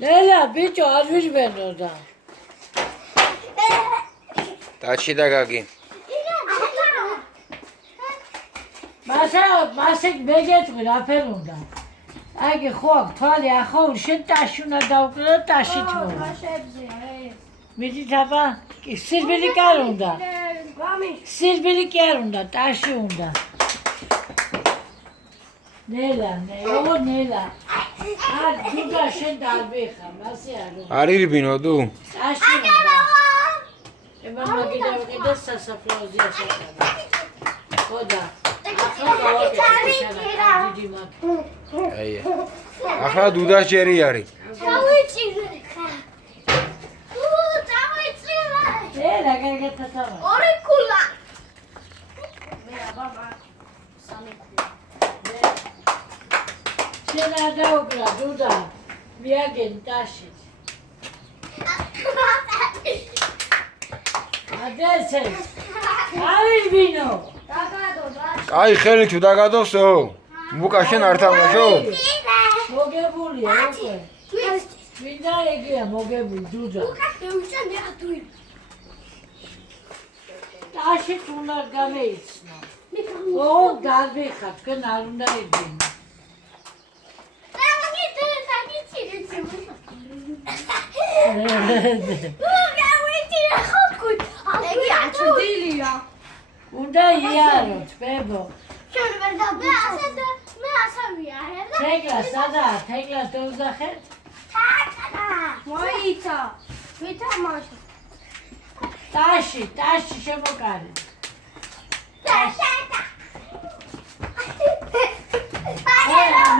ნელა ბიჭო არ ვიჟბენოდა ტაჩი და გაგი. მასე მეგეთყვი რაფერ უნდა აგი ხო აქ თვალი ახო შენ ტაში უნდა დავკრო და ტაშით მოვა მიდით აბა სირბილი კი არ უნდა სირბილი კი არ უნდა ტაში უნდა ნელა ნელა არ დუდა შენ დარბიხა მასე არ უნდა არ ირბინო თუ? ტაში უნდა ება მაგიდა ვიყიდა სასაფლაოზია შეხება ხოდა აი. ახლა დუდას ჯერი არის. დავიჭირე ხა. დავიჭირე. რა გაგეთათა. ორი ქულა. მე აბა სამი ქულა. შენ არ დაუკრა დუდა. მიაგენ ტაში. ადესე. არის ვინო. აი ხელი თუ დაგადოსო. მუკა შენ არ თამაშო? მოგებულია უკვე. ვინდა ეგია მოგებული დუდა. ტაში უნდა გამეიცნო. ო გარბიხა თქვენ არ უნდა იგინო. ეგი აჩუდილია. უნდა იაროთ, ბებო. შენ ვერ დავიწყე. მე ასავია. თეგლა სადაა? თეგლას დავზახეთ? მოიცა. ვითამაშო. ტაში შემოკარი.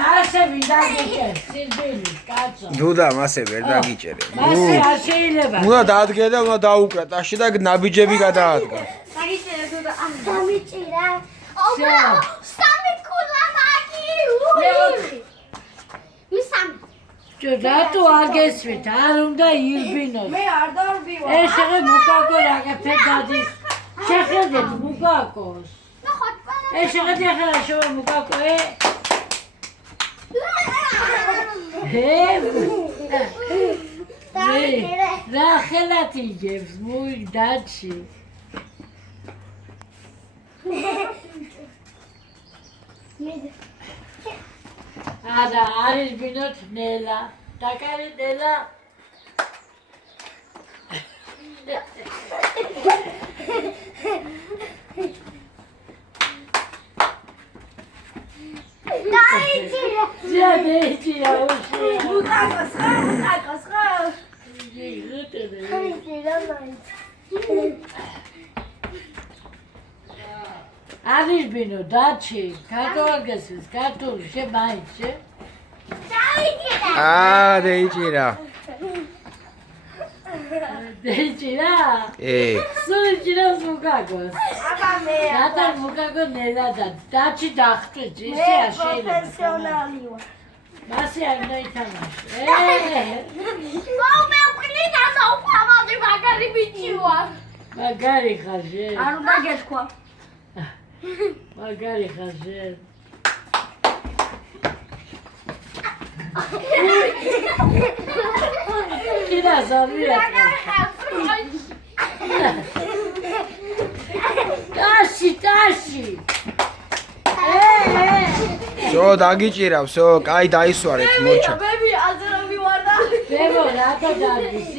მასე ვიდაგიკე, სირბილი, კაცო. დუდა მასე ვერ დაგიჭერე. მასე არ შეიძლება. უნდა დაადგე და უნდა დაუკრა ტაში და ნაბიჯები გადაადგა. დაგიჭირე დუდა. დამიჭირა. სამი ქულა მაგი. მე სამი. რატო არ გესვით? არ უნდა ირბინოთ. მე არ დავირბივა. ეშեղე მუკაკო რაგაფე დადის. შეხედეთ მუკაკოს. ეშեղე ახლა შოვა მუკაკო რა ხელათ იგებს მუი დაჩი არა არის ბინოთ ნელა დაკარი ნელა დაიჭირა უში მუკაკოს ხა. არის ბინო დაჩი კატოლიკესის კათოლიკე შემაიჭე დაიჭირა. დაიჭირა სულიჭირას მუკაკოს აბა მე და მუკაკო ნელა დაჩი დახვით ისე არ შეიძლება პროფესიონალი ვარ. მასე არ დაითამაშე მე ვკლიდი და უყავდი მაგარი ბიჭი ვარ. მაგარი ხარჯე არ უნდა გეთქვა. მაგარი ხარჯე კიდა ზავია ტაში სო დაგიჭირა, სო, კაი დაისვარეთ მორჩა. ბები აზრები ვარ და ბებო რატო დაგისიც